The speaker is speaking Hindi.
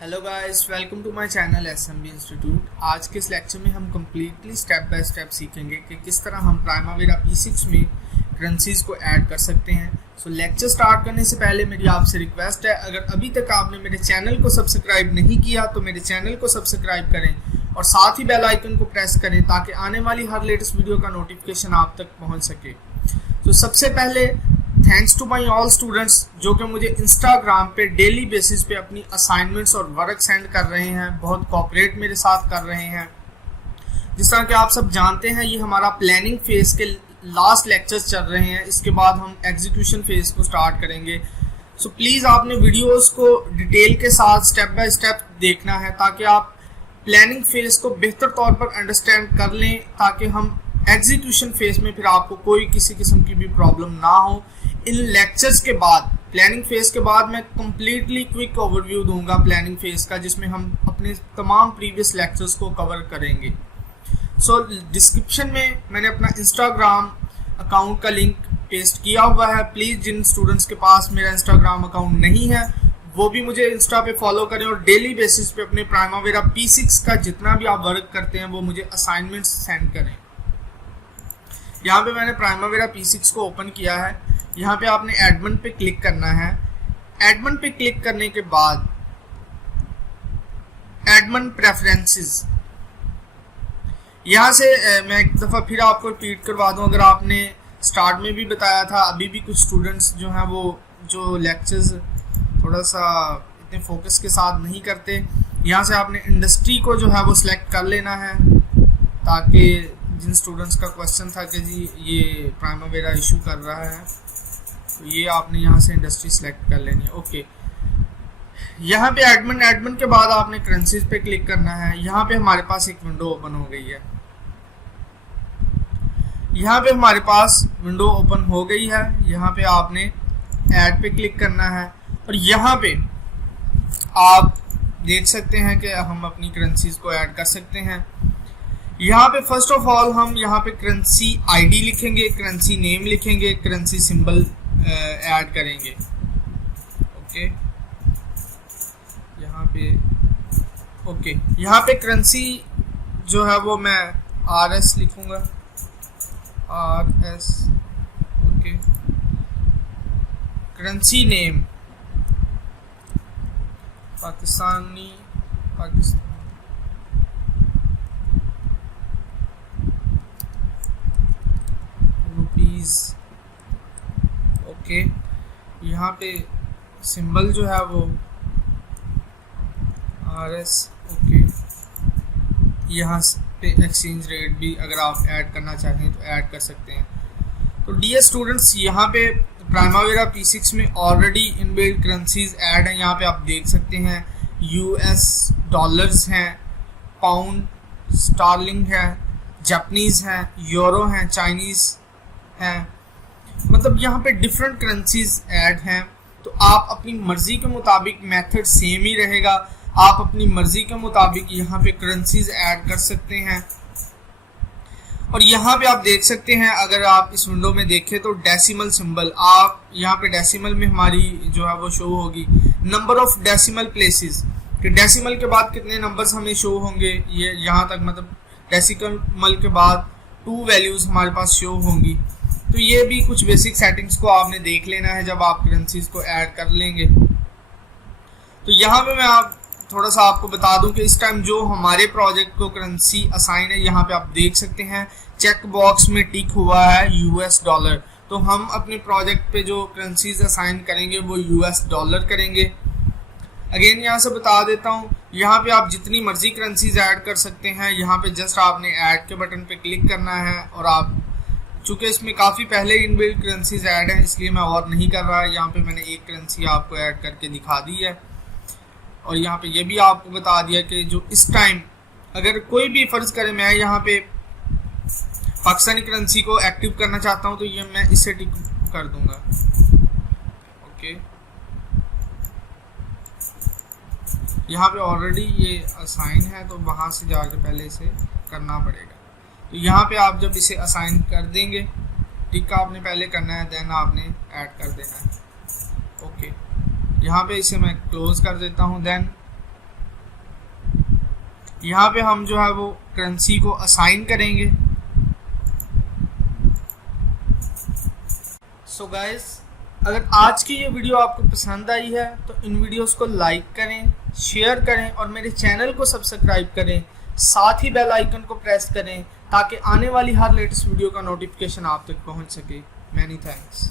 Hello guys, welcome to my channel SMB institute. आज के इस लेक्चर में हम कम्प्लीटली स्टेप बाय स्टेप सीखेंगे कि किस तरह हम प्राइमावेरा P6 में करेंसीज को ऐड कर सकते हैं। सो लेक्चर स्टार्ट करने से पहले मेरी आपसे रिक्वेस्ट है, अगर अभी तक आपने मेरे चैनल को सब्सक्राइब नहीं किया तो मेरे चैनल को सब्सक्राइब करें और साथ ही बेल आइकन को प्रेस करें ताकि आने वाली हर लेटेस्ट वीडियो का नोटिफिकेशन आप तक पहुँच सके। तो सबसे पहले thanks to my all students जो कि मुझे इंस्टाग्राम पे डेली बेसिस पे अपनी असाइनमेंट्स और वर्क सेंड कर रहे हैं, बहुत कोऑपरेट मेरे साथ कर रहे हैं। जिस तरह कि आप सब जानते हैं, ये हमारा प्लानिंग फेज के लास्ट लेक्चर्स चल रहे हैं। इसके बाद हम एग्जीक्यूशन फेज को स्टार्ट करेंगे। सो प्लीज़ आपने वीडियोस को डिटेल के साथ स्टेप बाय स्टेप देखना है ताकि आप प्लानिंग फेज को बेहतर तौर पर अंडरस्टैंड कर लें, ताकि हम एग्जीक्यूशन फेज में फिर आपको कोई किसी किस्म की भी प्रॉब्लम ना हो। इन लेक्चर्स के बाद, प्लानिंग फेज के बाद, मैं कम्प्लीटली क्विक ओवरव्यू दूंगा प्लानिंग फेज का, जिसमें हम अपने तमाम प्रीवियस लेक्चर्स को कवर करेंगे। सो डिस्क्रिप्शन में मैंने अपना इंस्टाग्राम अकाउंट का लिंक पेस्ट किया हुआ है। प्लीज़ जिन स्टूडेंट्स के पास मेरा इंस्टाग्राम अकाउंट नहीं है वो भी मुझे इंस्टा पे फॉलो करें और डेली बेसिस पे अपने प्राइमावेरा P6 का जितना भी आप वर्क करते हैं वो मुझे असाइनमेंट्स सेंड करें। यहाँ पे मैंने प्राइमावेरा P6 को ओपन किया है। यहाँ पे आपने एडमिन पे क्लिक करना है। एडमिन पे क्लिक करने के बाद एडमिन प्रेफरेंसेस, यहाँ से मैं एक दफ़ा फिर आपको रिपीट करवा दूँ, अगर आपने स्टार्ट में भी बताया था, अभी भी कुछ स्टूडेंट्स जो हैं वो जो लेक्चर्स थोड़ा सा इतने फोकस के साथ नहीं करते। यहाँ से आपने इंडस्ट्री को जो है वो सिलेक्ट कर लेना है, ताकि जिन स्टूडेंट्स का क्वेश्चन था कि जी ये प्राइमावेरा इशू कर रहा है, तो ये आपने यहाँ से इंडस्ट्री सिलेक्ट कर लेनी है। ओके, यहाँ पे एडमिन के बाद आपने करेंसीज पे क्लिक करना है। यहाँ पे हमारे पास एक विंडो ओपन हो गई है। यहाँ पे हमारे पास विंडो ओपन हो गई है। यहाँ पे आपने ऐड पे क्लिक करना है और यहाँ पे आप देख सकते हैं कि हम अपनी करेंसीज को ऐड कर सकते हैं। यहाँ पे फर्स्ट ऑफ ऑल हम यहाँ पे करेंसी आईडी लिखेंगे, करेंसी नेम लिखेंगे, करेंसी सिंबल ऐड करेंगे। ओके, यहाँ पे करेंसी जो है वो मैं RS लिखूंगा, RS। Okay, currency name Pakistan rupees. Okay, यहाँ पे सिंबल जो है वो RS। ओके, यहाँ पे एक्सचेंज रेट भी अगर आप ऐड करना चाहें तो ऐड कर सकते हैं। तो डियर स्टूडेंट्स, यहाँ पे प्राइमावेरा P6 में ऑलरेडी इनबिल्ट करेंसीज ऐड हैं। यहाँ पे आप देख सकते हैं US डॉलर्स हैं, पाउंड स्टार्लिंग है, जापानीज हैं, यूरो हैं, चाइनीज़ हैं, मतलब यहाँ पे डिफरेंट करेंसीज ऐड हैं। तो आप अपनी मर्ज़ी के मुताबिक, मेथड सेम ही रहेगा, आप अपनी मर्ज़ी के मुताबिक यहाँ पे करेंसीज ऐड कर सकते हैं। और यहाँ पे आप देख सकते हैं, अगर आप इस विंडो में देखें तो डेसिमल सिंबल, आप यहाँ पे डेसिमल में हमारी जो है वो शो होगी नंबर ऑफ डेसिमल प्लेसेस, कि डेसिमल के बाद कितने नंबर्स हमें शो होंगे, ये यहाँ तक, मतलब डेसिमल के बाद 2 वैल्यूज़ हमारे पास शो होंगी। तो ये भी कुछ बेसिक सेटिंग्स को आपने देख लेना है जब आप करेंसीज को ऐड कर लेंगे। तो यहाँ पे मैं आप थोड़ा सा आपको बता दूं कि इस टाइम जो हमारे प्रोजेक्ट को करेंसी असाइन है, यहाँ पे आप देख सकते हैं चेक बॉक्स में टिक हुआ है US डॉलर। तो हम अपने प्रोजेक्ट पे जो करेंसीज असाइन करेंगे वो US डॉलर करेंगे। अगेन यहाँ से बता देता हूँ, यहाँ पे आप जितनी मर्जी करेंसीज ऐड कर सकते हैं। यहाँ पे जस्ट आपने ऐड के बटन पे क्लिक करना है और आप, चूँकि इसमें काफ़ी पहले इनबिल्ट करेंसीज ऐड है इसलिए मैं और नहीं कर रहा। यहाँ पे मैंने एक करेंसी आपको ऐड करके दिखा दी है और यहाँ पे ये भी आपको बता दिया कि जो इस टाइम, अगर कोई भी फ़र्ज़ करे मैं यहाँ पे पाकिस्तानी करेंसी को एक्टिव करना चाहता हूँ तो ये मैं इसे टिक कर दूंगा। ओके, यहाँ पे ऑलरेडी ये असाइन है तो वहाँ से जाके पहले इसे करना पड़ेगा। तो यहाँ पे आप जब इसे असाइन कर देंगे, टिक आपने पहले करना है, देन आपने ऐड कर देना है। ओके, यहाँ पे इसे मैं क्लोज कर देता हूँ। देन यहाँ पे हम जो है वो करेंसी को असाइन करेंगे। सो गाइस, अगर आज की ये वीडियो आपको पसंद आई है तो इन वीडियोस को लाइक करें, शेयर करें और मेरे चैनल को सब्सक्राइब करें, साथ ही बेल आइकन को प्रेस करें ताकि आने वाली हर लेटेस्ट वीडियो का नोटिफिकेशन आप तक पहुंच सके। Many thanks.